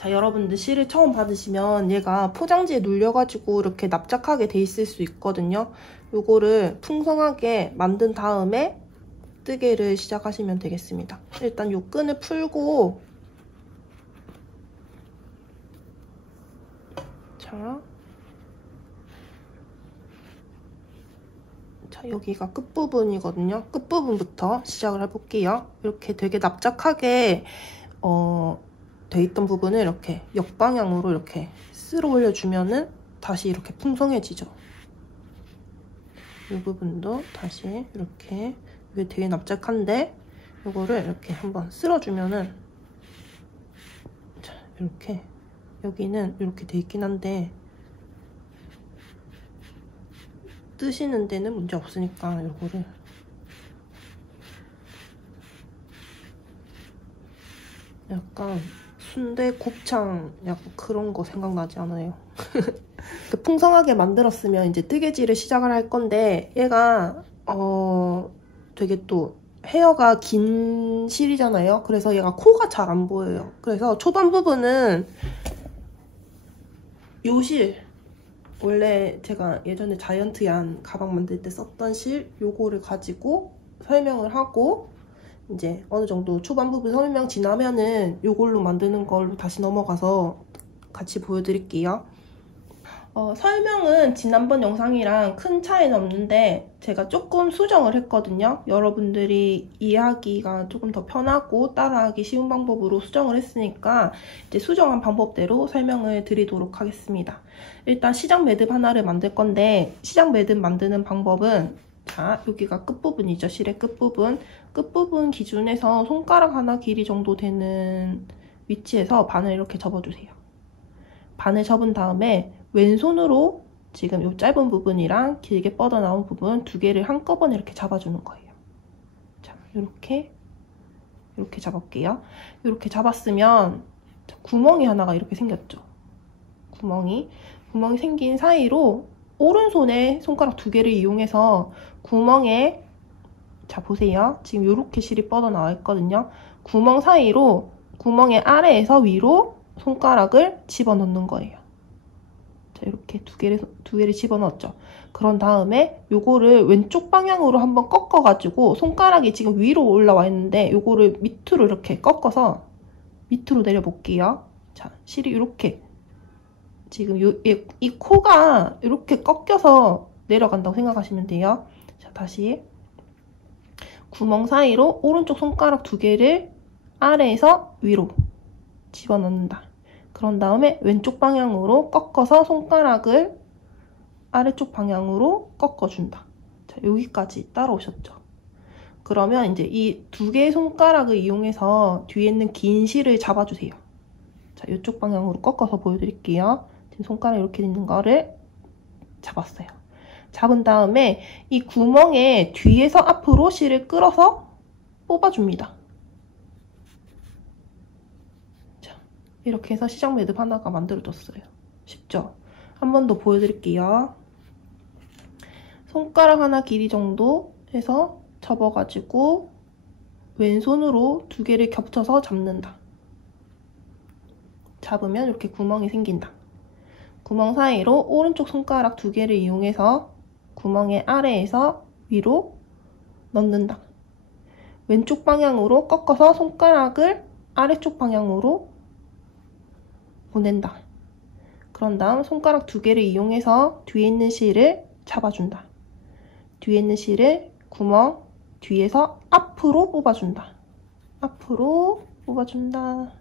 자, 여러분들 실을 처음 받으시면 얘가 포장지에 눌려가지고 이렇게 납작하게 돼 있을 수 있거든요. 요거를 풍성하게 만든 다음에 뜨개를 시작하시면 되겠습니다. 일단 요 끈을 풀고, 자, 여기가 끝부분이거든요. 끝부분부터 시작을 해볼게요. 이렇게 되게 납작하게 돼 있던 부분을 이렇게 역방향으로 이렇게 쓸어 올려주면은 다시 이렇게 풍성해지죠. 이 부분도 다시 이렇게, 이게 되게 납작한데 이거를 이렇게 한번 쓸어주면은, 자, 이렇게 여기는 이렇게 돼 있긴 한데 뜨시는 데는 문제 없으니까 이거를 약간 순대 곱창 약간 그런 거 생각나지 않아요? 풍성하게 만들었으면 이제 뜨개질을 시작을 할 건데, 얘가 되게 또 헤어가 긴 실이잖아요. 그래서 얘가 코가 잘 안 보여요. 그래서 초반 부분은 요 실, 원래 제가 예전에 자이언트얀 가방 만들 때 썼던 실 요거를 가지고 설명을 하고, 이제 어느 정도 초반 부분 설명 지나면은 요걸로 만드는 걸로 다시 넘어가서 같이 보여드릴게요. 설명은 지난번 영상이랑 큰 차이는 없는데 제가 조금 수정을 했거든요. 여러분들이 이해하기가 조금 더 편하고 따라하기 쉬운 방법으로 수정을 했으니까 이제 수정한 방법대로 설명을 드리도록 하겠습니다. 일단 시작 매듭 하나를 만들 건데, 시작 매듭 만드는 방법은, 자, 여기가 끝부분이죠. 실의 끝부분. 끝부분 기준에서 손가락 하나 길이 정도 되는 위치에서 바늘 이렇게 접어주세요. 바늘 접은 다음에 왼손으로 지금 이 짧은 부분이랑 길게 뻗어나온 부분 두 개를 한꺼번에 이렇게 잡아주는 거예요. 자, 이렇게 잡을게요. 이렇게 잡았으면 구멍이 하나가 이렇게 생겼죠. 구멍이 생긴 사이로 오른손에 손가락 두 개를 이용해서 구멍에, 자 보세요. 지금 이렇게 실이 뻗어나와 있거든요. 구멍 사이로, 구멍의 아래에서 위로 손가락을 집어넣는 거예요. 자, 이렇게 두 개를 집어넣었죠. 그런 다음에 요거를 왼쪽 방향으로 한번 꺾어가지고, 손가락이 지금 위로 올라와 있는데 요거를 밑으로 이렇게 꺾어서 밑으로 내려볼게요. 자, 실이 이렇게, 지금 이 코가 이렇게 꺾여서 내려간다고 생각하시면 돼요. 자, 다시 구멍 사이로 오른쪽 손가락 두 개를 아래에서 위로 집어넣는다. 그런 다음에 왼쪽 방향으로 꺾어서 손가락을 아래쪽 방향으로 꺾어준다. 자, 여기까지 따라오셨죠? 그러면 이제 이 두 개의 손가락을 이용해서 뒤에 있는 긴 실을 잡아주세요. 자, 이쪽 방향으로 꺾어서 보여드릴게요. 지금 손가락 이렇게 있는 거를 잡았어요. 잡은 다음에 이 구멍에 뒤에서 앞으로 실을 끌어서 뽑아줍니다. 자, 이렇게 해서 시작 매듭 하나가 만들어졌어요. 쉽죠? 한 번 더 보여드릴게요. 손가락 하나 길이 정도 해서 접어가지고 왼손으로 두 개를 겹쳐서 잡는다. 잡으면 이렇게 구멍이 생긴다. 구멍 사이로 오른쪽 손가락 두 개를 이용해서 구멍의 아래에서 위로 넣는다. 왼쪽 방향으로 꺾어서 손가락을 아래쪽 방향으로 보낸다. 그런 다음 손가락 두 개를 이용해서 뒤에 있는 실을 잡아준다. 뒤에 있는 실을 구멍 뒤에서 앞으로 뽑아준다. 앞으로 뽑아준다.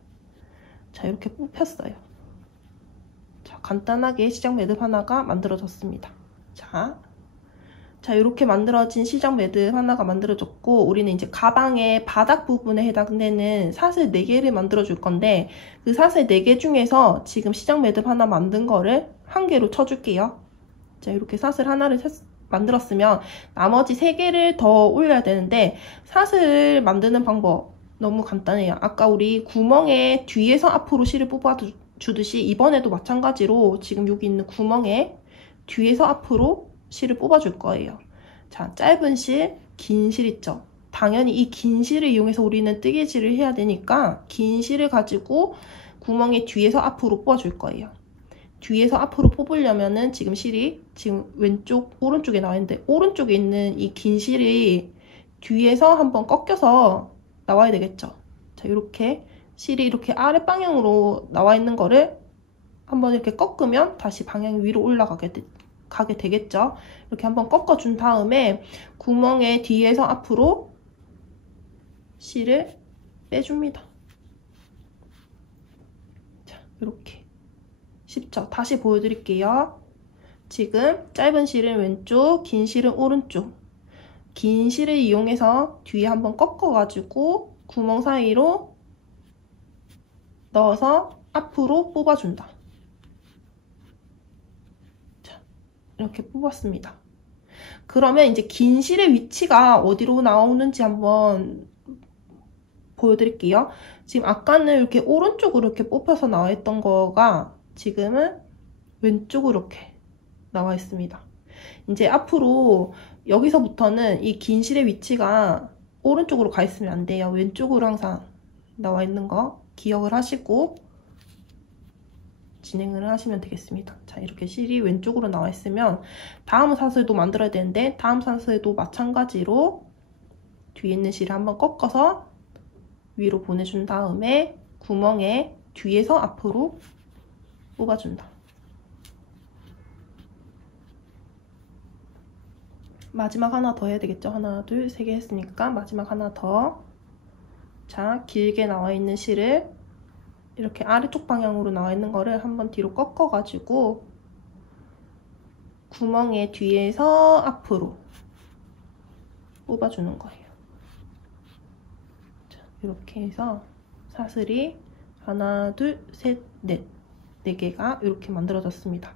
자, 이렇게 뽑혔어요. 자, 간단하게 시작 매듭 하나가 만들어졌습니다. 자, 이렇게 만들어진 시작 매듭 하나가 만들어졌고, 우리는 이제 가방의 바닥 부분에 해당되는 사슬 4개를 만들어 줄 건데, 그 사슬 4개 중에서 지금 시작 매듭 하나 만든 거를 한 개로 쳐줄게요. 자, 이렇게 사슬 하나를 만들었으면 나머지 3개를 더 올려야 되는데, 사슬 만드는 방법 너무 간단해요. 아까 우리 구멍에 뒤에서 앞으로 실을 뽑아주듯이 이번에도 마찬가지로 지금 여기 있는 구멍에 뒤에서 앞으로 실을 뽑아줄 거예요. 자, 짧은 실, 긴 실 있죠? 당연히 이 긴 실을 이용해서 우리는 뜨개질을 해야 되니까 긴 실을 가지고 구멍의 뒤에서 앞으로 뽑아줄 거예요. 뒤에서 앞으로 뽑으려면은 지금 실이 지금 왼쪽, 오른쪽에 나와 있는데 오른쪽에 있는 이 긴 실이 뒤에서 한번 꺾여서 나와야 되겠죠. 자, 이렇게 실이 이렇게 아래 방향으로 나와 있는 거를 한번 이렇게 꺾으면 다시 방향이 위로 올라가게 되겠죠. 이렇게 한번 꺾어준 다음에 구멍의 뒤에서 앞으로 실을 빼줍니다. 자, 이렇게 쉽죠? 다시 보여드릴게요. 지금 짧은 실은 왼쪽, 긴 실은 오른쪽. 긴 실을 이용해서 뒤에 한번 꺾어가지고 구멍 사이로 넣어서 앞으로 뽑아준다. 자, 이렇게 뽑았습니다. 그러면 이제 긴 실의 위치가 어디로 나오는지 한번 보여드릴게요. 지금 아까는 이렇게 오른쪽으로 이렇게 뽑혀서 나와 있던 거가 지금은 왼쪽으로 이렇게 나와 있습니다. 이제 앞으로 여기서부터는 이 긴 실의 위치가 오른쪽으로 가 있으면 안 돼요. 왼쪽으로 항상 나와 있는 거 기억을 하시고 진행을 하시면 되겠습니다. 자, 이렇게 실이 왼쪽으로 나와 있으면 다음 사슬도 만들어야 되는데 다음 사슬도 마찬가지로 뒤에 있는 실을 한번 꺾어서 위로 보내준 다음에 구멍에 뒤에서 앞으로 뽑아준다. 마지막 하나 더 해야 되겠죠? 하나, 둘, 세 개 했으니까 마지막 하나 더. 자, 길게 나와 있는 실을 이렇게 아래쪽 방향으로 나와 있는 거를 한번 뒤로 꺾어가지고 구멍의 뒤에서 앞으로 뽑아주는 거예요. 자, 이렇게 해서 사슬이 하나, 둘, 셋, 넷, 4개가 이렇게 만들어졌습니다.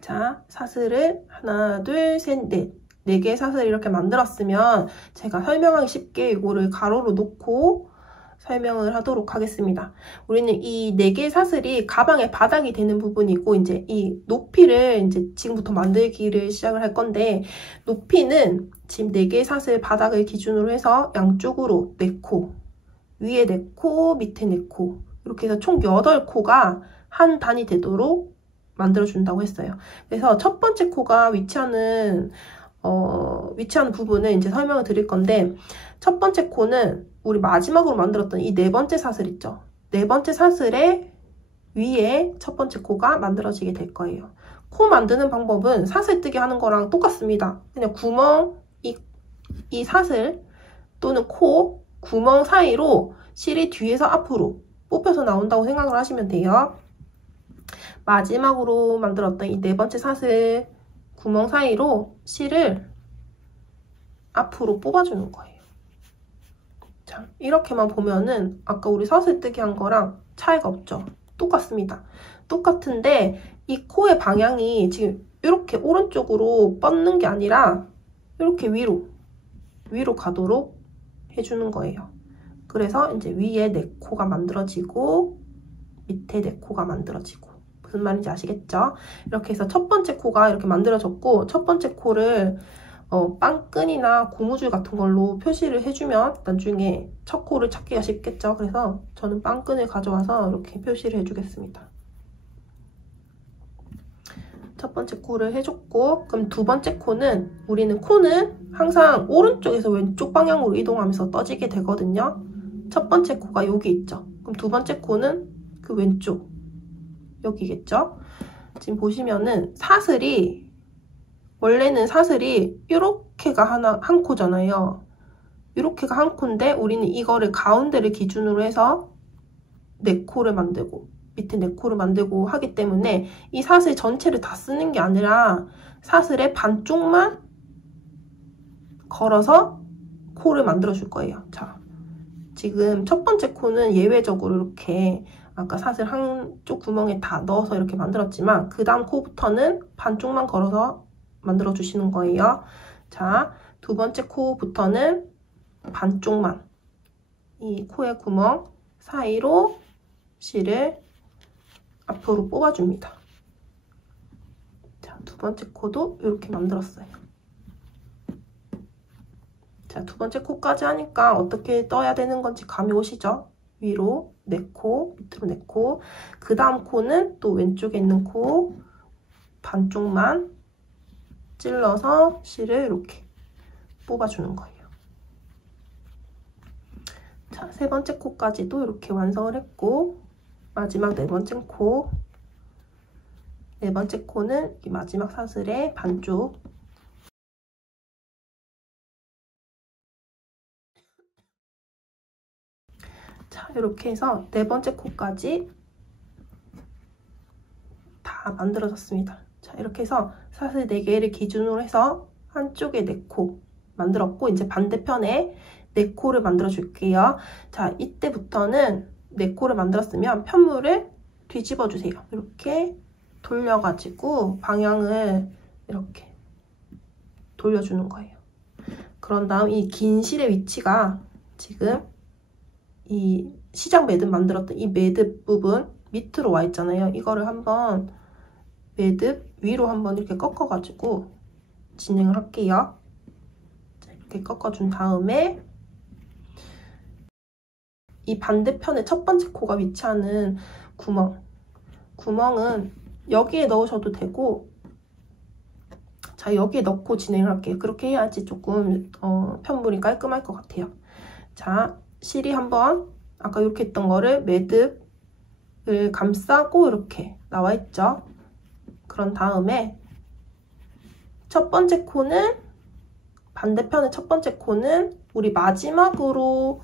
자, 사슬을 하나, 둘, 셋, 넷, 4개의 사슬을 이렇게 만들었으면 제가 설명하기 쉽게 이거를 가로로 놓고 설명을 하도록 하겠습니다. 우리는 이 4개의 사슬이 가방의 바닥이 되는 부분이고 이제 이 높이를 이제 지금부터 만들기를 시작을 할 건데 높이는 지금 4개의 사슬 바닥을 기준으로 해서 양쪽으로 4코, 위에 4코, 밑에 4코 이렇게 해서 총 8코가 한 단이 되도록 만들어준다고 했어요. 그래서 첫 번째 코가 위치하는 부분을 이제 설명을 드릴 건데 첫 번째 코는 우리 마지막으로 만들었던 이 4번째 사슬 있죠? 4번째 사슬의 위에 첫 번째 코가 만들어지게 될 거예요. 코 만드는 방법은 사슬 뜨기 하는 거랑 똑같습니다. 그냥 구멍, 이 사슬 또는 코, 구멍 사이로 실이 뒤에서 앞으로 뽑혀서 나온다고 생각을 하시면 돼요. 마지막으로 만들었던 이 4번째 사슬 구멍 사이로 실을 앞으로 뽑아주는 거예요. 자, 이렇게만 보면은 아까 우리 사슬 뜨기 한 거랑 차이가 없죠? 똑같습니다. 똑같은데 이 코의 방향이 지금 이렇게 오른쪽으로 뻗는 게 아니라 이렇게 위로 가도록 해주는 거예요. 그래서 이제 위에 4코가 만들어지고 밑에 4코가 만들어지고 무슨 말인지 아시겠죠? 이렇게 해서 첫 번째 코가 이렇게 만들어졌고 첫 번째 코를 빵끈이나 고무줄 같은 걸로 표시를 해주면 나중에 첫 코를 찾기가 쉽겠죠? 그래서 저는 빵끈을 가져와서 이렇게 표시를 해주겠습니다. 첫 번째 코를 해줬고 그럼 두 번째 코는 우리는 코는 항상 오른쪽에서 왼쪽 방향으로 이동하면서 떠지게 되거든요. 첫 번째 코가 여기 있죠. 그럼 두 번째 코는 그 왼쪽 여기겠죠. 지금 보시면은 사슬이 원래는 사슬이 이렇게가 한 코잖아요. 이렇게가 한 코인데 우리는 이거를 가운데를 기준으로 해서 4코를 만들고 밑에 4코를 만들고 하기 때문에 이 사슬 전체를 다 쓰는 게 아니라 사슬의 반쪽만 걸어서 코를 만들어 줄 거예요. 자, 지금 첫 번째 코는 예외적으로 이렇게 아까 사슬 한쪽 구멍에 다 넣어서 이렇게 만들었지만 그 다음 코부터는 반쪽만 걸어서 만들어 주시는 거예요. 자, 두 번째 코부터는 반쪽만 이 코의 구멍 사이로 실을 앞으로 뽑아줍니다. 자, 두 번째 코도 이렇게 만들었어요. 자, 두 번째 코까지 하니까 어떻게 떠야 되는 건지 감이 오시죠? 위로 4코, 밑으로 4코. 그 다음 코는 또 왼쪽에 있는 코 반쪽만 찔러서 실을 이렇게 뽑아주는 거예요. 자, 세 번째 코까지도 이렇게 완성을 했고, 마지막 네 번째 코. 네 번째 코는 이 마지막 사슬의 반쪽. 자, 이렇게 해서 네 번째 코까지 다 만들어졌습니다. 자, 이렇게 해서 사슬 4개를 기준으로 해서 한쪽에 4코 만들었고, 이제 반대편에 4코를 만들어 줄게요. 자, 이때부터는 4코를 만들었으면 편물을 뒤집어 주세요. 이렇게 돌려가지고 방향을 이렇게 돌려주는 거예요. 그런 다음 이 긴 실의 위치가 지금 이 시작 매듭 만들었던 이 매듭 부분 밑으로 와 있잖아요. 이거를 한번 매듭 위로 한번 이렇게 꺾어가지고 진행을 할게요. 자, 이렇게 꺾어준 다음에 이 반대편에 첫 번째 코가 위치하는 구멍은 여기에 넣으셔도 되고, 자, 여기에 넣고 진행을 할게요. 그렇게 해야지 조금 편물이 깔끔할 것 같아요. 자, 실이 한번 아까 이렇게 했던 거를 매듭을 감싸고 이렇게 나와 있죠. 그런 다음에 첫 번째 코는, 반대편의 첫 번째 코는 우리 마지막으로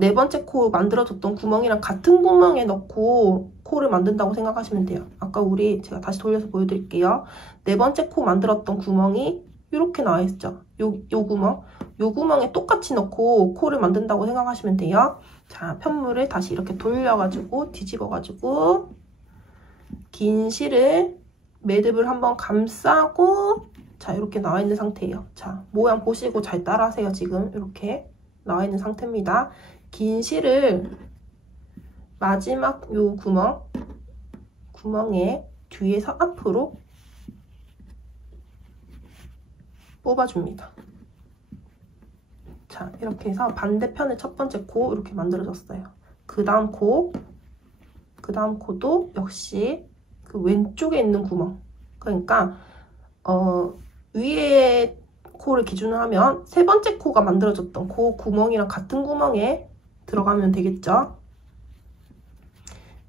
네 번째 코 만들어줬던 구멍이랑 같은 구멍에 넣고 코를 만든다고 생각하시면 돼요. 아까 제가 다시 돌려서 보여드릴게요. 네 번째 코 만들었던 구멍이 이렇게 나와 있죠. 요 구멍에 똑같이 넣고 코를 만든다고 생각하시면 돼요. 자, 편물을 다시 이렇게 돌려가지고 뒤집어가지고 긴 실을 매듭을 한번 감싸고, 자, 이렇게 나와 있는 상태예요. 자, 모양 보시고 잘 따라하세요. 지금 이렇게 나와 있는 상태입니다. 긴 실을 마지막 요 구멍에 뒤에서 앞으로 뽑아줍니다. 자, 이렇게 해서 반대편의 첫 번째 코 이렇게 만들어졌어요. 그 다음 코도 역시 그 왼쪽에 있는 구멍, 그러니까 위에 코를 기준으로 하면 세 번째 코가 만들어졌던 그 구멍이랑 같은 구멍에 들어가면 되겠죠.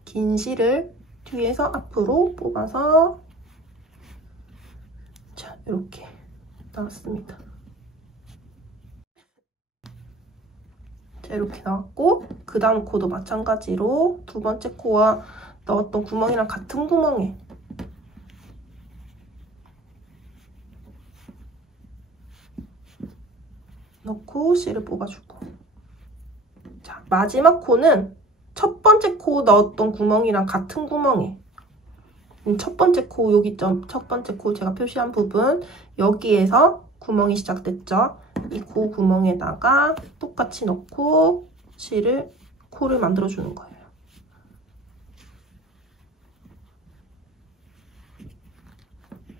긴 실을 뒤에서 앞으로 뽑아서, 자, 이렇게 나왔습니다. 자, 이렇게 나왔고, 그 다음 코도 마찬가지로 두 번째 코와 넣었던 구멍이랑 같은 구멍에 넣고 실을 뽑아주고, 자, 마지막 코는 첫 번째 코 넣었던 구멍이랑 같은 구멍에, 첫 번째 코 여기 점, 첫 번째 코 제가 표시한 부분, 여기에서 구멍이 시작됐죠. 이 코 구멍에다가 똑같이 넣고 코를 만들어주는 거예요.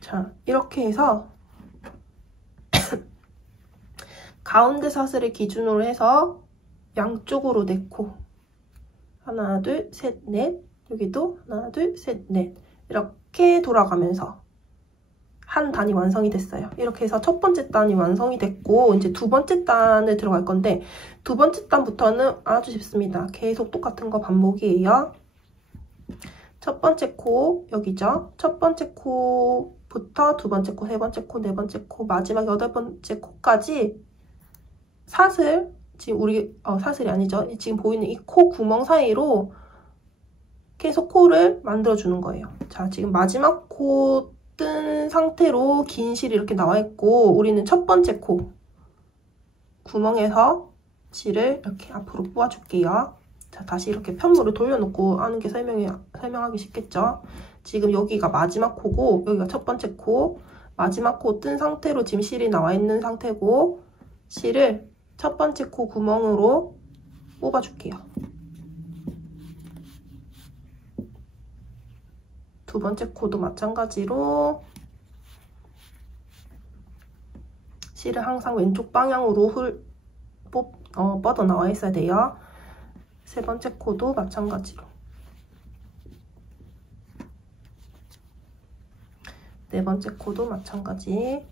자, 이렇게 해서 가운데 사슬을 기준으로 해서 양쪽으로 4코, 하나, 둘, 셋, 넷, 여기도 하나, 둘, 셋, 넷, 이렇게 돌아가면서 한 단이 완성이 됐어요. 이렇게 해서 첫 번째 단이 완성이 됐고, 이제 두 번째 단을 들어갈 건데, 두 번째 단부터는 아주 쉽습니다. 계속 똑같은 거 반복이에요. 첫 번째 코 여기죠. 첫 번째 코부터 두 번째 코, 세 번째 코, 네 번째 코, 마지막 8번째 코까지 사슬, 지금 사슬이 아니죠. 지금 보이는 이 코 구멍 사이로 계속 코를 만들어주는 거예요. 자, 지금 마지막 코 뜬 상태로 긴 실이 이렇게 나와 있고, 우리는 첫 번째 코 구멍에서 실을 이렇게 앞으로 뽑아줄게요. 자, 다시 이렇게 편물을 돌려놓고 하는 게 설명하기 쉽겠죠. 지금 여기가 마지막 코고, 여기가 첫 번째 코, 마지막 코 뜬 상태로 지금 실이 나와 있는 상태고, 실을 첫 번째 코 구멍으로 뽑아줄게요. 두 번째 코도 마찬가지로 실은 항상 왼쪽 방향으로 뻗어 나와 있어야 돼요. 세 번째 코도 마찬가지로. 네 번째 코도 마찬가지.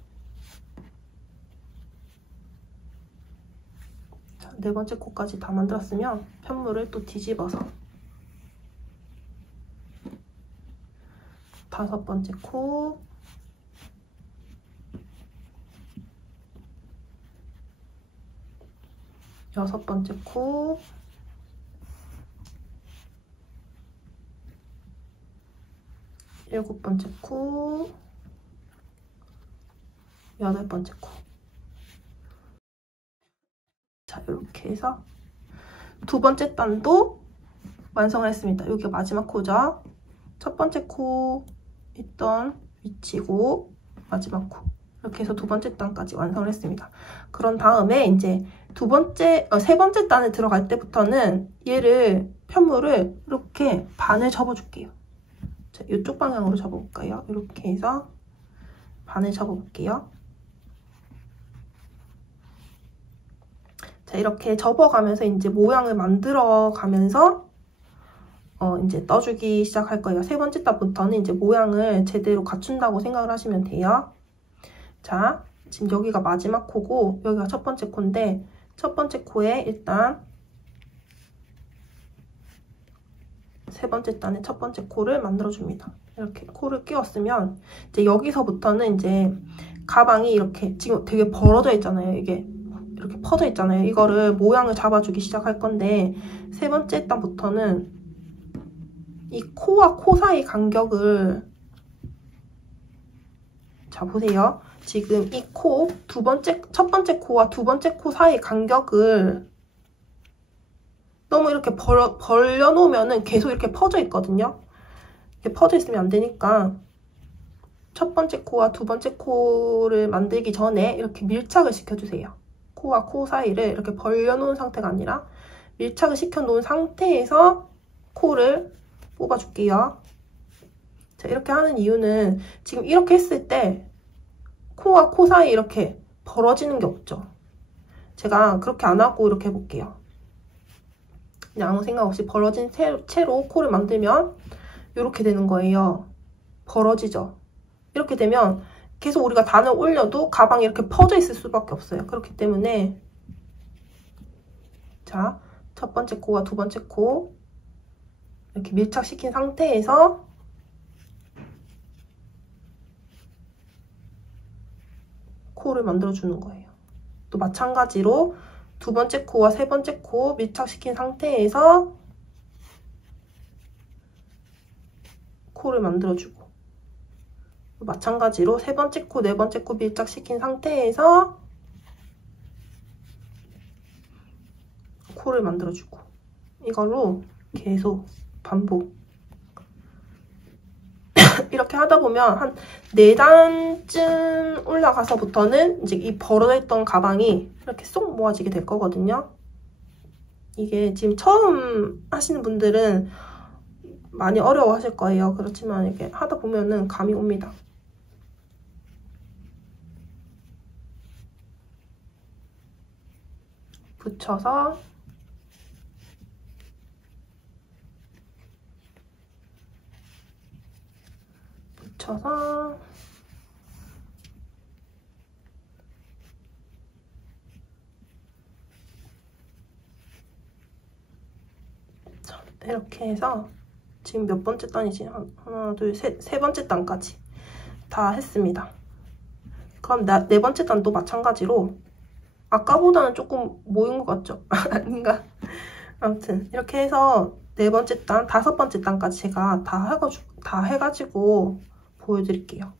자, 네 번째 코까지 다 만들었으면 편물을 또 뒤집어서 다섯 번째 코, 여섯 번째 코, 일곱 번째 코, 여덟 번째 코. 자, 이렇게 해서 두 번째 단도 완성을 했습니다. 여기가 마지막 코죠. 첫 번째 코 있던 위치고 마지막 코. 이렇게 해서 두 번째 단까지 완성을 했습니다. 그런 다음에 이제 세 번째 단에 들어갈 때부터는 얘를 편물을 이렇게 반을 접어줄게요. 자, 이쪽 방향으로 접어볼까요? 이렇게 해서 반을 접어볼게요. 자, 이렇게 접어가면서 이제 모양을 만들어 가면서 이제 떠주기 시작할 거예요. 세 번째 단부터는 이제 모양을 제대로 갖춘다고 생각을 하시면 돼요. 자, 지금 여기가 마지막 코고 여기가 첫 번째 코인데 첫 번째 코에 일단 세 번째 단에 첫 번째 코를 만들어줍니다. 이렇게 코를 끼웠으면 이제 여기서부터는 이제 가방이 이렇게 지금 되게 벌어져 있잖아요. 이게 이렇게 퍼져 있잖아요. 이거를 모양을 잡아주기 시작할 건데 세 번째 단부터는 이 코와 코 사이 간격을 자 보세요. 지금 이 코 첫 번째 코와 두 번째 코 사이 간격을 너무 이렇게 벌려놓으면은 계속 이렇게 퍼져 있거든요. 이렇게 퍼져 있으면 안 되니까 첫 번째 코와 두 번째 코를 만들기 전에 이렇게 밀착을 시켜주세요. 코와 코 사이를 이렇게 벌려놓은 상태가 아니라 밀착을 시켜놓은 상태에서 코를 뽑아줄게요. 자, 이렇게 하는 이유는 지금 이렇게 했을 때 코와 코 사이 이렇게 벌어지는 게 없죠. 제가 그렇게 안 하고 이렇게 해볼게요. 그냥 아무 생각 없이 벌어진 채로 코를 만들면 이렇게 되는 거예요. 벌어지죠. 이렇게 되면 계속 우리가 단을 올려도 가방이 이렇게 퍼져 있을 수밖에 없어요. 그렇기 때문에 자, 첫 번째 코와 두 번째 코 이렇게 밀착시킨 상태에서 코를 만들어주는 거예요. 또 마찬가지로 두 번째 코와 세 번째 코 밀착시킨 상태에서 코를 만들어주고 마찬가지로 세 번째 코, 네 번째 코 밀착시킨 상태에서 코를 만들어주고 이걸로 계속 반복 이렇게 하다 보면 한 4단쯤 올라가서부터는 이제 이 벌어졌던 가방이 이렇게 쏙 모아지게 될 거거든요. 이게 지금 처음 하시는 분들은 많이 어려워하실 거예요. 그렇지만 이렇게 하다 보면은 감이 옵니다. 붙여서 자, 이렇게 해서 지금 몇 번째 단이지? 하나, 둘, 셋, 세 번째 단까지 다 했습니다. 그럼 네 번째 단도 마찬가지로 아까보다는 조금 모인 것 같죠? 아닌가? 아무튼 이렇게 해서 네 번째 단, 다섯 번째 단까지 제가 다 해가지고 보여드릴게요.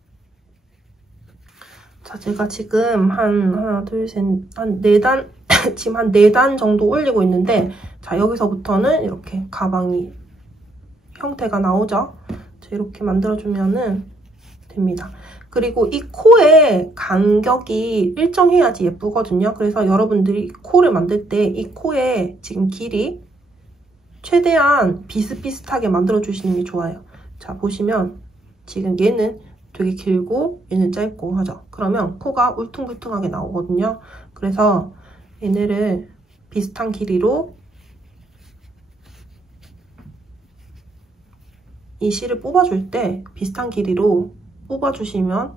자, 제가 지금 하나, 둘, 셋, 한 4단, 지금 한 4단 정도 올리고 있는데, 자, 여기서부터는 이렇게 가방이 형태가 나오죠? 자, 이렇게 만들어주면은 됩니다. 그리고 이 코의 간격이 일정해야지 예쁘거든요. 그래서 여러분들이 코를 만들 때 이 코의 지금 길이 최대한 비슷비슷하게 만들어주시는 게 좋아요. 자, 보시면 지금 얘는 되게 길고 얘는 짧고 하죠. 그러면 코가 울퉁불퉁하게 나오거든요. 그래서 얘네를 비슷한 길이로 이 실을 뽑아줄 때 비슷한 길이로 뽑아주시면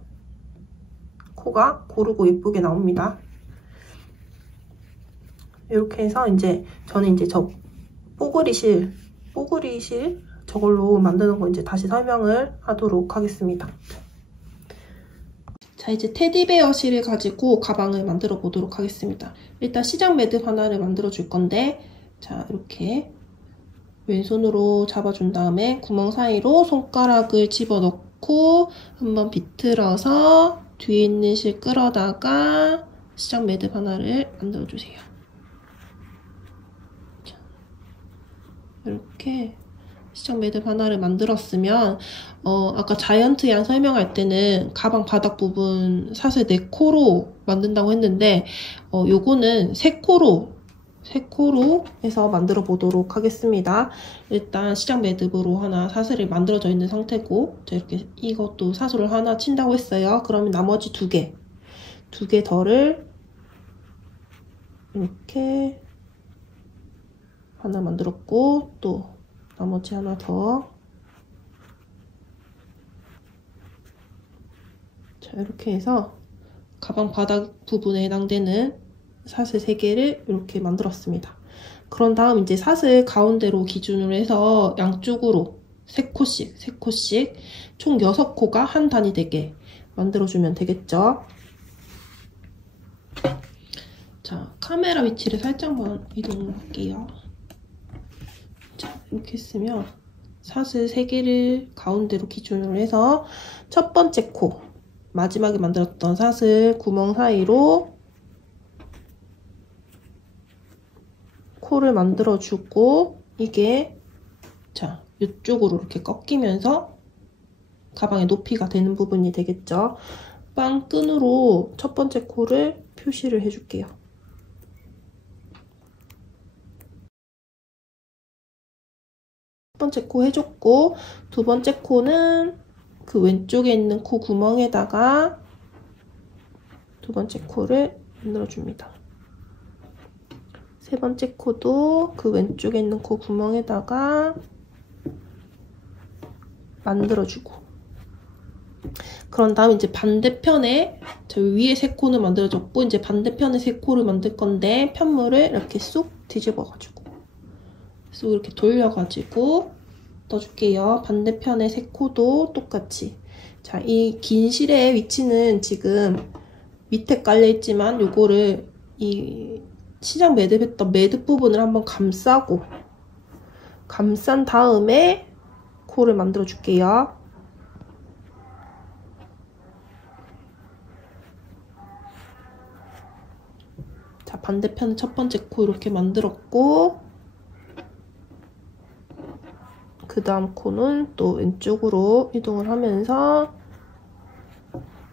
코가 고르고 예쁘게 나옵니다. 이렇게 해서 이제 저는 이제 저 뽀글이 실 저걸로 만드는 거 이제 다시 설명을 하도록 하겠습니다. 자, 이제 테디베어 실을 가지고 가방을 만들어 보도록 하겠습니다. 일단 시작 매듭 하나를 만들어 줄 건데, 자, 이렇게 왼손으로 잡아준 다음에 구멍 사이로 손가락을 집어넣고 한번 비틀어서 뒤에 있는 실 끌어다가 시작 매듭 하나를 만들어 주세요. 자, 이렇게 시작 매듭 하나를 만들었으면 아까 자이언트 양 설명할 때는 가방 바닥 부분 사슬 4코로 만든다고 했는데 요거는 3코로 해서 만들어 보도록 하겠습니다. 일단 시작 매듭으로 하나 사슬이 만들어져 있는 상태고, 이렇게 이것도 사슬을 하나 친다고 했어요. 그러면 나머지 두 개 덜을 이렇게 하나 만들었고, 또 나머지 하나 더. 자, 이렇게 해서 가방 바닥 부분에 해당되는 사슬 3개를 이렇게 만들었습니다. 그런 다음 이제 사슬 가운데로 기준으로 해서 양쪽으로 3코씩 총 6코가 한 단이 되게 만들어주면 되겠죠. 자, 카메라 위치를 살짝만 이동할게요. 자, 이렇게 했으면 사슬 3개를 가운데로 기준으로 해서 첫 번째 코, 마지막에 만들었던 사슬 구멍 사이로 코를 만들어주고, 이게 자 이쪽으로 이렇게 꺾이면서 가방의 높이가 되는 부분이 되겠죠. 빵끈으로 첫 번째 코를 표시를 해줄게요. 첫 번째 코 해줬고, 두 번째 코는 그 왼쪽에 있는 코 구멍에다가 두 번째 코를 만들어줍니다. 세 번째 코도 그 왼쪽에 있는 코 구멍에다가 만들어주고, 그런 다음 이제 반대편에 저 위에 3코는 만들어졌고, 이제 반대편에 3코를 만들 건데 편물을 이렇게 쏙 뒤집어가지고 쏙 이렇게 돌려가지고 넣어줄게요. 반대편에 3코도 똑같이. 자, 이 긴 실의 위치는 지금 밑에 깔려있지만 요거를 이 시작 매듭했던 매듭 부분을 한번 감싼 다음에 코를 만들어 줄게요. 자, 반대편 첫 번째 코 이렇게 만들었고, 그 다음 코는 또 왼쪽으로 이동을 하면서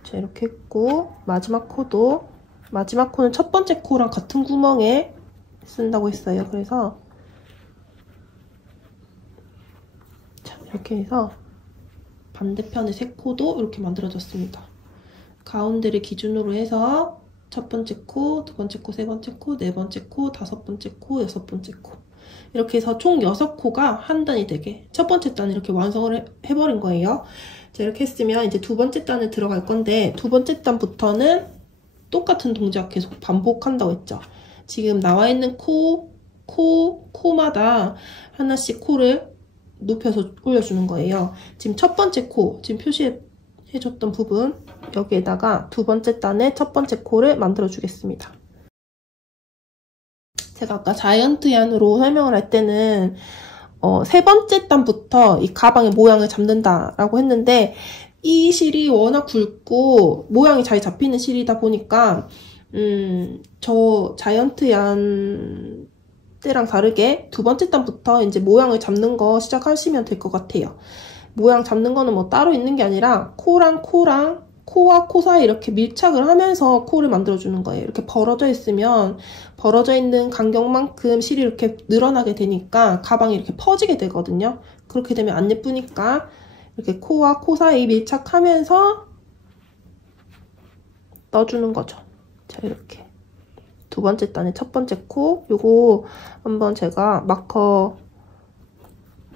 자, 이렇게 했고, 마지막 코는 첫 번째 코랑 같은 구멍에 쓴다고 했어요. 그래서 자, 이렇게 해서 반대편의 3코도 이렇게 만들어졌습니다. 가운데를 기준으로 해서 첫 번째 코, 두 번째 코, 세 번째 코, 네 번째 코, 다섯 번째 코, 여섯 번째 코, 이렇게 해서 총 6코가 한 단이 되게 첫 번째 단 이렇게 완성을 해버린 거예요. 자, 이렇게 했으면 이제 두 번째 단을 들어갈 건데, 두 번째 단부터는 똑같은 동작 계속 반복한다고 했죠. 지금 나와 있는 코마다 하나씩 코를 높여서 올려주는 거예요. 지금 첫 번째 코, 지금 표시해줬던 부분, 여기에다가 두 번째 단의 첫 번째 코를 만들어 주겠습니다. 제가 아까 자이언트 얀으로 설명을 할 때는 세 번째 단부터 이 가방의 모양을 잡는다라고 했는데, 이 실이 워낙 굵고 모양이 잘 잡히는 실이다 보니까 저 자이언트 얀 때랑 다르게 두 번째 단부터 이제 모양을 잡는 거 시작하시면 될 것 같아요. 모양 잡는 거는 뭐 따로 있는 게 아니라 코와 코 사이 이렇게 밀착을 하면서 코를 만들어주는 거예요. 이렇게 벌어져 있으면 벌어져 있는 간격만큼 실이 이렇게 늘어나게 되니까 가방이 이렇게 퍼지게 되거든요. 그렇게 되면 안 예쁘니까 이렇게 코와 코 사이 밀착하면서 떠주는 거죠. 자, 이렇게 두 번째 단의 첫 번째 코, 요거 한번 제가 마커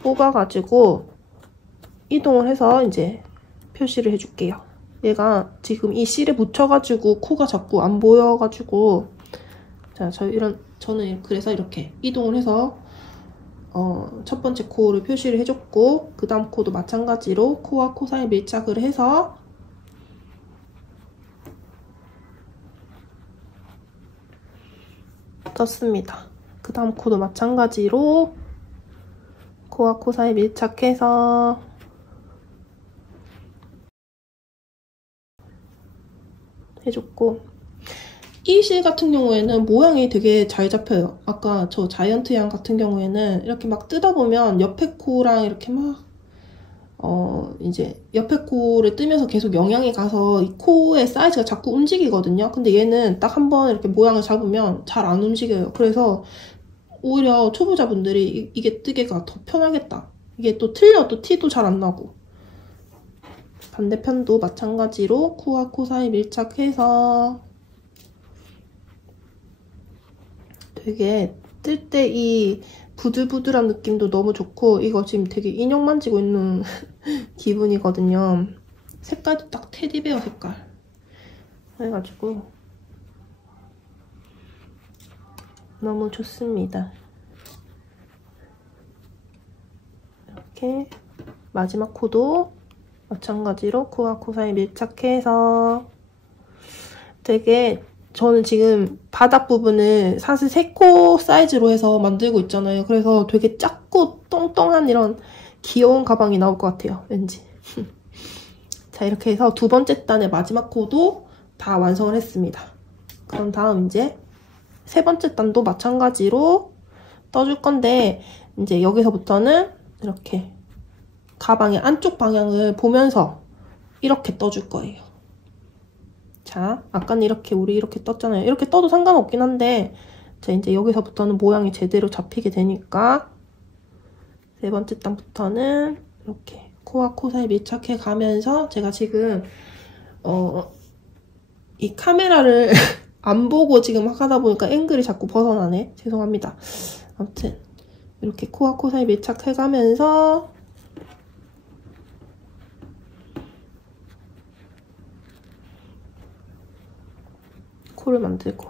뽑아가지고 이동을 해서 이제 표시를 해줄게요. 얘가 지금 이 실에 붙여가지고 코가 자꾸 안 보여가지고, 자, 저는 그래서 이렇게 이동을 해서 첫 번째 코를 표시를 해줬고, 그 다음 코도 마찬가지로 코와 코 사이 밀착을 해서 떴습니다. 그 다음 코도 마찬가지로 코와 코 사이 밀착해서 해줬고, 이 실 같은 경우에는 모양이 되게 잘 잡혀요. 아까 저 자이언트 양 같은 경우에는 이렇게 막 뜯어보면 옆에 코랑 이렇게 막 이제 옆에 코를 뜨면서 계속 영향이 가서 이 코의 사이즈가 자꾸 움직이거든요. 근데 얘는 딱 한번 이렇게 모양을 잡으면 잘 안 움직여요. 그래서 오히려 초보자분들이 이게 뜨기가 더 편하겠다. 이게 또 틀려도 티도 잘 안 나고. 반대편도 마찬가지로 코와 코 사이 밀착해서 되게 뜰 때 이 부들부들한 느낌도 너무 좋고, 이거 지금 되게 인형 만지고 있는 기분이거든요. 색깔도 딱 테디베어 색깔 해가지고 너무 좋습니다. 이렇게 마지막 코도 마찬가지로 코와 코 사이 밀착해서 되게, 저는 지금 바닥 부분을 사실 3코 사이즈로 해서 만들고 있잖아요. 그래서 되게 작고 똥똥한 이런 귀여운 가방이 나올 것 같아요, 왠지. 자, 이렇게 해서 두 번째 단의 마지막 코도 다 완성을 했습니다. 그럼 다음 이제 세 번째 단도 마찬가지로 떠줄 건데, 이제 여기서부터는 이렇게 가방의 안쪽 방향을 보면서 이렇게 떠줄 거예요. 자, 아까는 우리 이렇게 떴잖아요. 이렇게 떠도 상관없긴 한데, 자, 이제 여기서부터는 모양이 제대로 잡히게 되니까 세 번째 단부터는 이렇게 코와 코 사이 밀착해 가면서, 제가 지금 이 카메라를 안 보고 지금 하다 보니까 앵글이 자꾸 벗어나네. 죄송합니다. 아무튼 이렇게 코와 코 사이 밀착해 가면서 코를 만들고,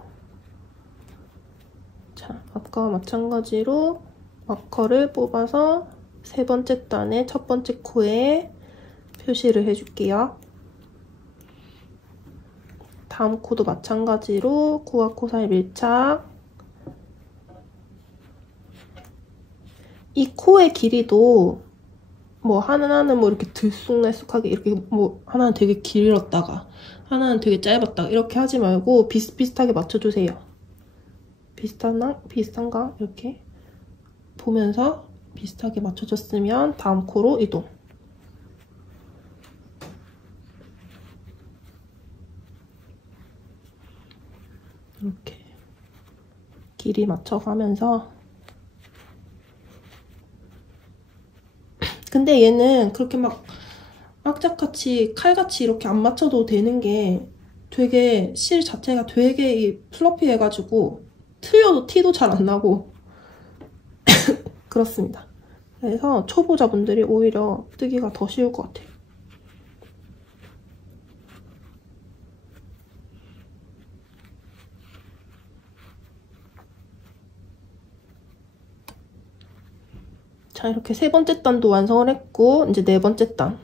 자, 아까와 마찬가지로 마커를 뽑아서 세 번째 단의 첫 번째 코에 표시를 해줄게요. 다음 코도 마찬가지로 코와 코 사이 밀착. 이 코의 길이도 뭐 하나는 뭐 이렇게 들쑥날쑥하게 이렇게, 뭐 하나는 되게 길었다가 하나는 되게 짧았다가 이렇게 하지 말고 비슷비슷하게 맞춰주세요. 비슷한가? 이렇게 보면서 비슷하게 맞춰줬으면 다음 코로 이동. 이렇게 길이 맞춰가면서. 근데 얘는 그렇게 막 악착같이 칼같이 이렇게 안 맞춰도 되는 게, 되게 실 자체가 되게 플러피해가지고 틀려도 티도 잘 안 나고 그렇습니다. 그래서 초보자분들이 오히려 뜨기가 더 쉬울 것 같아요. 자, 이렇게 세 번째 단도 완성을 했고, 이제 네 번째 단.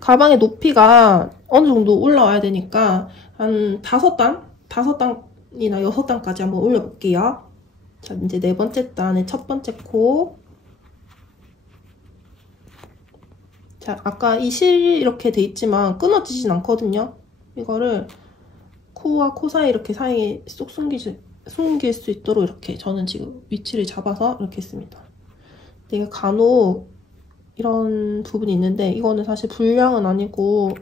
가방의 높이가 어느 정도 올라와야 되니까 한 5단? 5단이나 6단까지 한번 올려볼게요. 자, 이제 네 번째 단의 첫 번째 코. 자, 아까 이 실이 이렇게 돼 있지만 끊어지진 않거든요. 이거를 코와 코 사이 이렇게 사이에 쏙 숨길 수 있도록 이렇게 저는 지금 위치를 잡아서 이렇게 했습니다. 되게 간혹 이런 부분이 있는데, 이거는 사실 불량은 아니고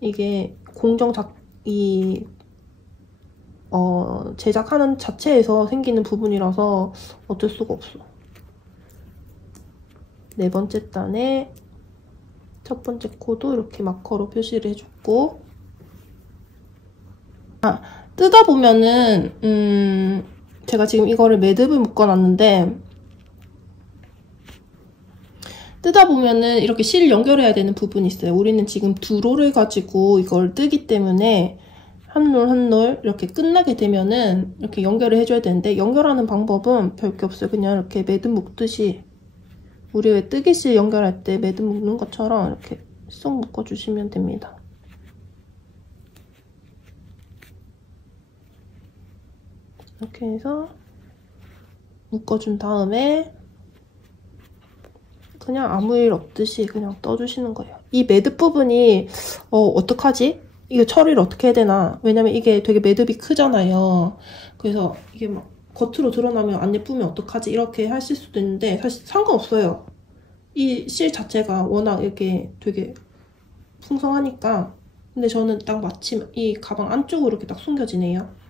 이게 제작하는 자체에서 생기는 부분이라서 어쩔 수가 없어. 네 번째 단에 첫 번째 코도 이렇게 마커로 표시를 해줬고, 뜯어보면은 제가 지금 이거를 매듭을 묶어놨는데, 뜯어보면은 이렇게 실 연결해야 되는 부분이 있어요. 우리는 지금 두 롤을 가지고 이걸 뜨기 때문에 한 롤 한 롤 이렇게 끝나게 되면은 이렇게 연결을 해줘야 되는데, 연결하는 방법은 별게 없어요. 그냥 이렇게 매듭 묶듯이, 우리 왜 뜨개실 연결할 때 매듭 묶는 것처럼 이렇게 쏙 묶어주시면 됩니다. 이렇게 해서 묶어준 다음에 그냥 아무 일 없듯이 그냥 떠주시는 거예요. 이 매듭 부분이 어떡하지? 이거 처리를 어떻게 해야 되나? 왜냐면 이게 되게 매듭이 크잖아요. 그래서 이게 막 겉으로 드러나면 안 예쁘면 어떡하지? 이렇게 하실 수도 있는데 사실 상관없어요. 이 실 자체가 워낙 이렇게 되게 풍성하니까. 근데 저는 딱 마침 이 가방 안쪽으로 이렇게 딱 숨겨지네요.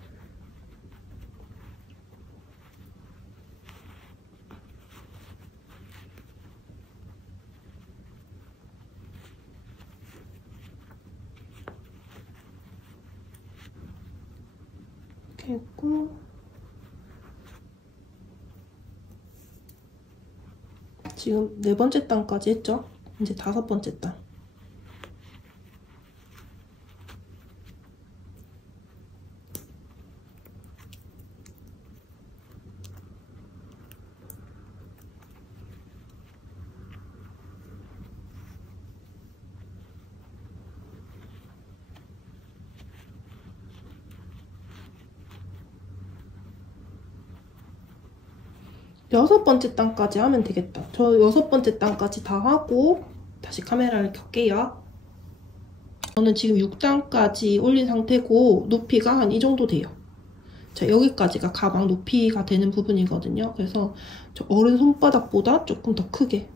이렇게 했고, 지금 4번째 단까지 했죠? 이제 5번째 단. 여섯 번째 단까지 하면 되겠다. 저 6번째 단까지 다 하고 다시 카메라를 켤게요. 저는 지금 6단까지 올린 상태고 높이가 한 이 정도 돼요. 자, 여기까지가 가방 높이가 되는 부분이거든요. 그래서 저 어른 손바닥보다 조금 더 크게,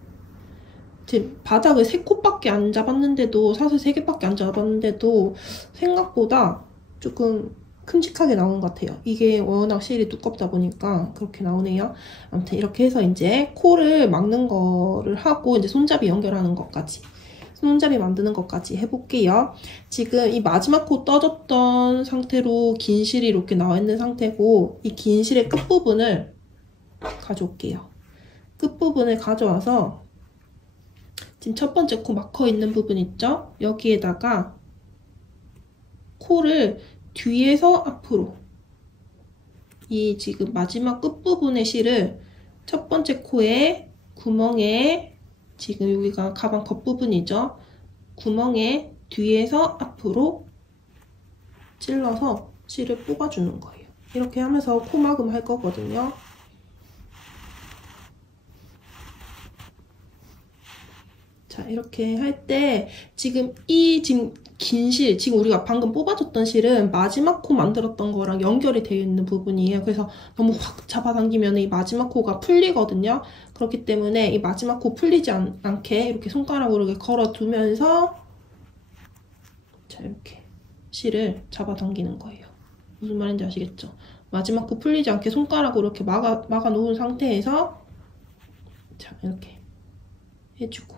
지금 바닥을 3콧밖에 안 잡았는데도, 사슬 3개밖에 안 잡았는데도 생각보다 조금 큼직하게 나온 것 같아요. 이게 워낙 실이 두껍다 보니까 그렇게 나오네요. 아무튼 이렇게 해서 이제 코를 막는 거를 하고 이제 손잡이 연결하는 것까지, 손잡이 만드는 것까지 해볼게요. 지금 이 마지막 코 떠졌던 상태로 긴 실이 이렇게 나와 있는 상태고, 이 긴 실의 끝부분을 가져올게요. 끝부분을 가져와서 지금 첫 번째 코 마커 있는 부분 있죠? 여기에다가 코를 뒤에서 앞으로, 이 지금 마지막 끝부분의 실을 첫 번째 코의 구멍에, 지금 여기가 가방 겉부분이죠? 구멍에 뒤에서 앞으로 찔러서 실을 뽑아주는 거예요. 이렇게 하면서 코막음 할 거거든요. 자, 이렇게 할 때 지금 긴 실, 지금 우리가 방금 뽑아줬던 실은 마지막 코 만들었던 거랑 연결이 되어 있는 부분이에요. 그래서 너무 확 잡아당기면 이 마지막 코가 풀리거든요. 그렇기 때문에 이 마지막 코 풀리지 않게 이렇게 손가락으로 이렇게 걸어두면서, 자, 이렇게 실을 잡아당기는 거예요. 무슨 말인지 아시겠죠? 마지막 코 풀리지 않게 손가락으로 이렇게 막아 놓은 상태에서, 자, 이렇게 해주고,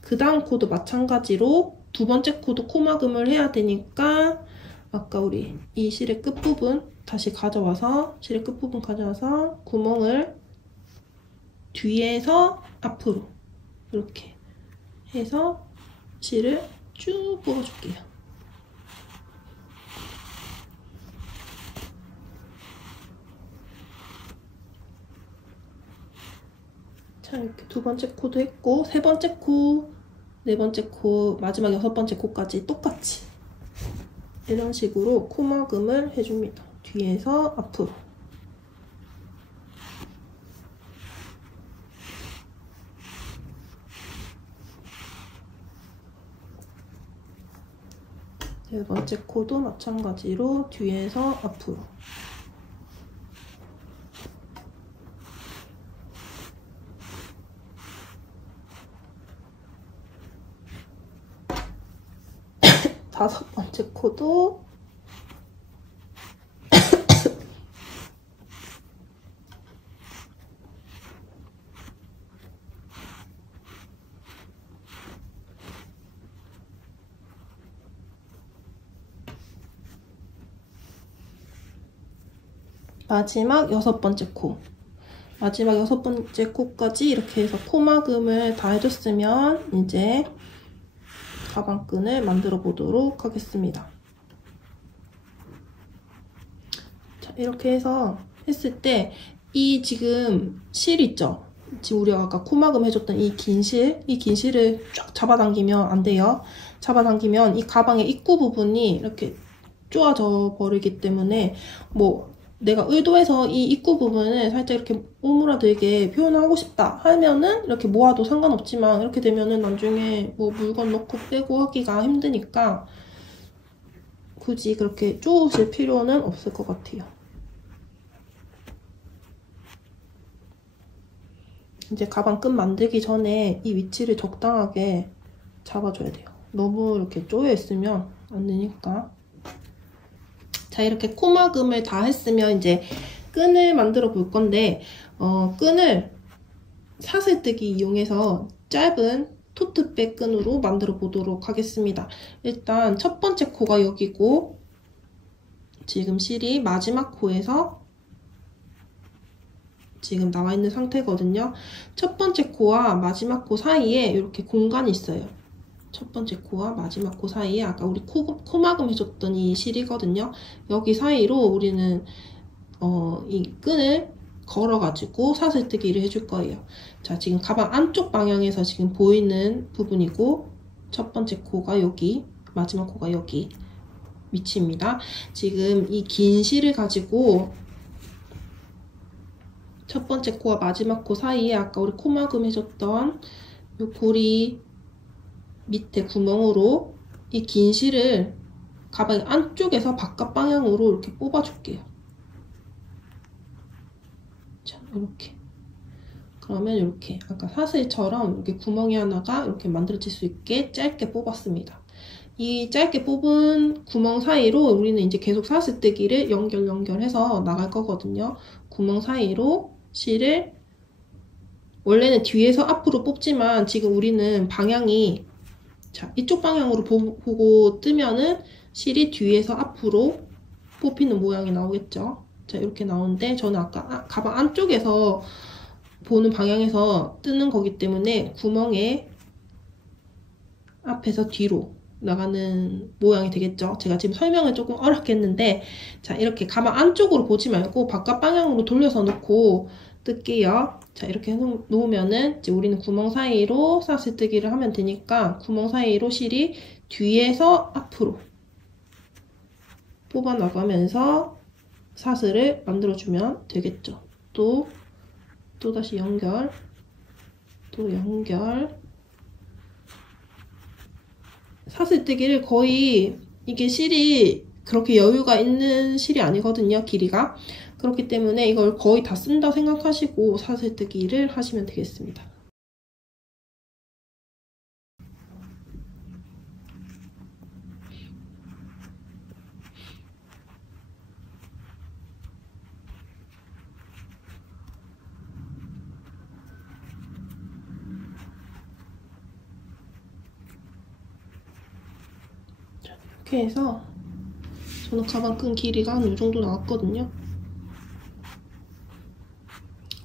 그 다음 코도 마찬가지로 두 번째 코도 코막음을 해야 되니까 아까 우리 이 실의 끝부분 다시 가져와서, 실의 끝부분 가져와서 구멍을 뒤에서 앞으로 이렇게 해서 실을 쭉 뽑아줄게요. 자, 이렇게 두 번째 코도 했고, 세 번째 코, 네 번째 코, 마지막 6번째 코까지 똑같이 이런 식으로 코막음을 해줍니다. 뒤에서 앞으로. 네 번째 코도 마찬가지로 뒤에서 앞으로. 다섯 번째 코도 마지막 6번째 코. 마지막 6번째 코까지 이렇게 해서 코막음을 다 해줬으면 이제 가방끈을 만들어 보도록 하겠습니다. 자, 이렇게 해서 했을 때 이 지금 실 있죠? 지금 우리가 아까 코막음 해줬던 이 긴 실을 쫙 잡아당기면 안 돼요. 잡아당기면 이 가방의 입구 부분이 이렇게 쪼아져 버리기 때문에 뭐 내가 의도해서 이 입구 부분을 살짝 이렇게 오므라들게 표현하고 싶다 하면은 이렇게 모아도 상관없지만 이렇게 되면은 나중에 뭐 물건 넣고 빼고 하기가 힘드니까 굳이 그렇게 쪼으실 필요는 없을 것 같아요. 이제 가방 끈 만들기 전에 이 위치를 적당하게 잡아줘야 돼요. 너무 이렇게 쪼여 있으면 안 되니까. 자, 이렇게 코막음을 다 했으면 이제 끈을 만들어 볼 건데 끈을 사슬뜨기 이용해서 짧은 토트백 끈으로 만들어 보도록 하겠습니다. 일단 첫 번째 코가 여기고 지금 실이 마지막 코에서 지금 나와 있는 상태거든요. 첫 번째 코와 마지막 코 사이에 이렇게 공간이 있어요. 첫 번째 코와 마지막 코 사이에 아까 우리 코막음 해줬던 이 실이거든요. 여기 사이로 우리는 이 끈을 걸어가지고 사슬뜨기를 해줄 거예요. 자, 지금 가방 안쪽 방향에서 지금 보이는 부분이고 첫 번째 코가 여기, 마지막 코가 여기 위치입니다. 지금 이 긴 실을 가지고 첫 번째 코와 마지막 코 사이에 아까 우리 코막음 해줬던 이 고리 밑에 구멍으로 이 긴 실을 가방 안쪽에서 바깥 방향으로 이렇게 뽑아줄게요. 자, 이렇게. 그러면 이렇게 아까 사슬처럼 이렇게 구멍이 하나가 이렇게 만들어질 수 있게 짧게 뽑았습니다. 이 짧게 뽑은 구멍 사이로 우리는 이제 계속 사슬뜨기를 연결해서 나갈 거거든요. 구멍 사이로 실을 원래는 뒤에서 앞으로 뽑지만 지금 우리는 방향이 자, 이쪽 방향으로 보고 뜨면은 실이 뒤에서 앞으로 뽑히는 모양이 나오겠죠. 자, 이렇게 나오는데 저는 아까 가방 안쪽에서 보는 방향에서 뜨는 거기 때문에 구멍에 앞에서 뒤로 나가는 모양이 되겠죠. 제가 지금 설명을 조금 어렵게 했는데 자, 이렇게 가방 안쪽으로 보지 말고 바깥 방향으로 돌려서 놓고 뜰게요. 자, 이렇게 놓으면은 이제 우리는 구멍 사이로 사슬뜨기를 하면 되니까 구멍 사이로 실이 뒤에서 앞으로 뽑아 나가면서 사슬을 만들어주면 되겠죠. 또 다시 연결, 또 연결. 사슬뜨기를 거의 이게 실이 그렇게 여유가 있는 실이 아니거든요, 길이가. 그렇기 때문에 이걸 거의 다 쓴다 생각하시고 사슬뜨기를 하시면 되겠습니다. 이렇게 해서 저는 가방 끈 길이가 한 이 정도 나왔거든요.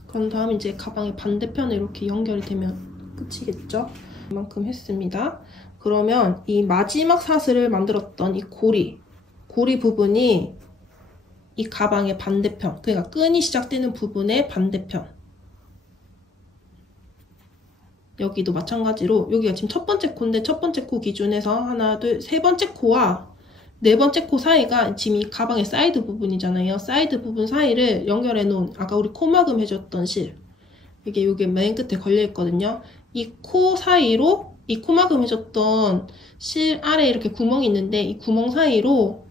그런 다음 이제 가방의 반대편에 이렇게 연결이 되면 끝이겠죠? 이만큼 했습니다. 그러면 이 마지막 사슬을 만들었던 이 고리 부분이 이 가방의 반대편, 그러니까 끈이 시작되는 부분의 반대편. 여기도 마찬가지로 여기가 지금 첫 번째 코인데 첫 번째 코 기준에서 하나, 둘, 세 번째 코와 네 번째 코 사이가 지금 이 가방의 사이드 부분이잖아요. 사이드 부분 사이를 연결해 놓은 아까 우리 코막음 해줬던 실, 이게 여기 맨 끝에 걸려 있거든요. 이 코 사이로 이 코막음 해줬던 실 아래 이렇게 구멍이 있는데 이 구멍 사이로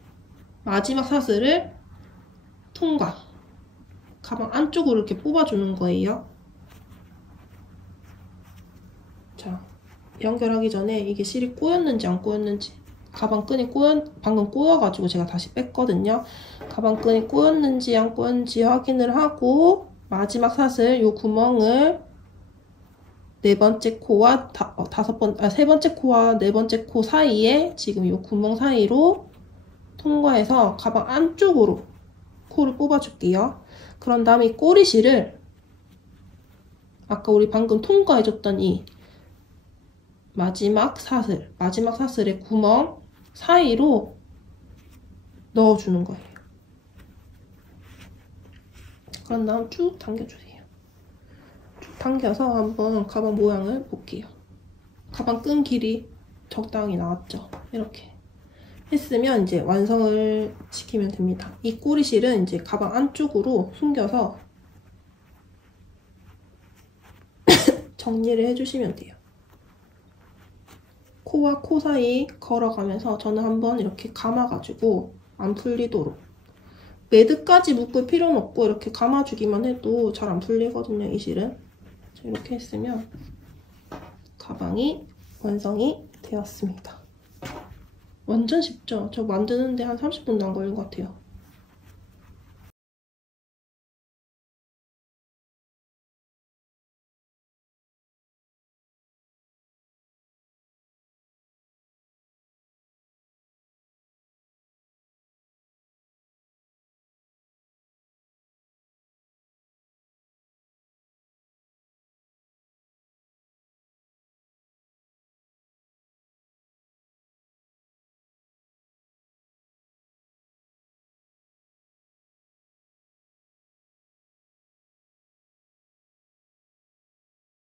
마지막 사슬을 통과, 가방 안쪽으로 이렇게 뽑아주는 거예요. 자, 연결하기 전에 이게 실이 꼬였는지 안 꼬였는지, 가방 끈이 방금 꼬여가지고 제가 다시 뺐거든요. 가방 끈이 꼬였는지 안 꼬였는지 확인을 하고 마지막 사슬 이 구멍을 세 번째 코와 네 번째 코 사이에 지금 이 구멍 사이로 통과해서 가방 안쪽으로 코를 뽑아줄게요. 그런 다음에 이 꼬리실을 아까 우리 방금 통과해줬던 이 마지막 사슬의 구멍 사이로 넣어주는 거예요. 그런 다음 쭉 당겨주세요. 쭉 당겨서 한번 가방 모양을 볼게요. 가방 끈 길이 적당히 나왔죠? 이렇게 했으면 이제 완성을 시키면 됩니다. 이 꼬리실은 이제 가방 안쪽으로 숨겨서 정리를 해주시면 돼요. 코와 코 사이 걸어가면서 저는 한번 이렇게 감아가지고 안 풀리도록, 매듭까지 묶을 필요는 없고 이렇게 감아주기만 해도 잘 안 풀리거든요, 이 실은. 이렇게 했으면 가방이 완성이 되었습니다. 완전 쉽죠? 저 만드는데 한 30분도 안 걸린 것 같아요.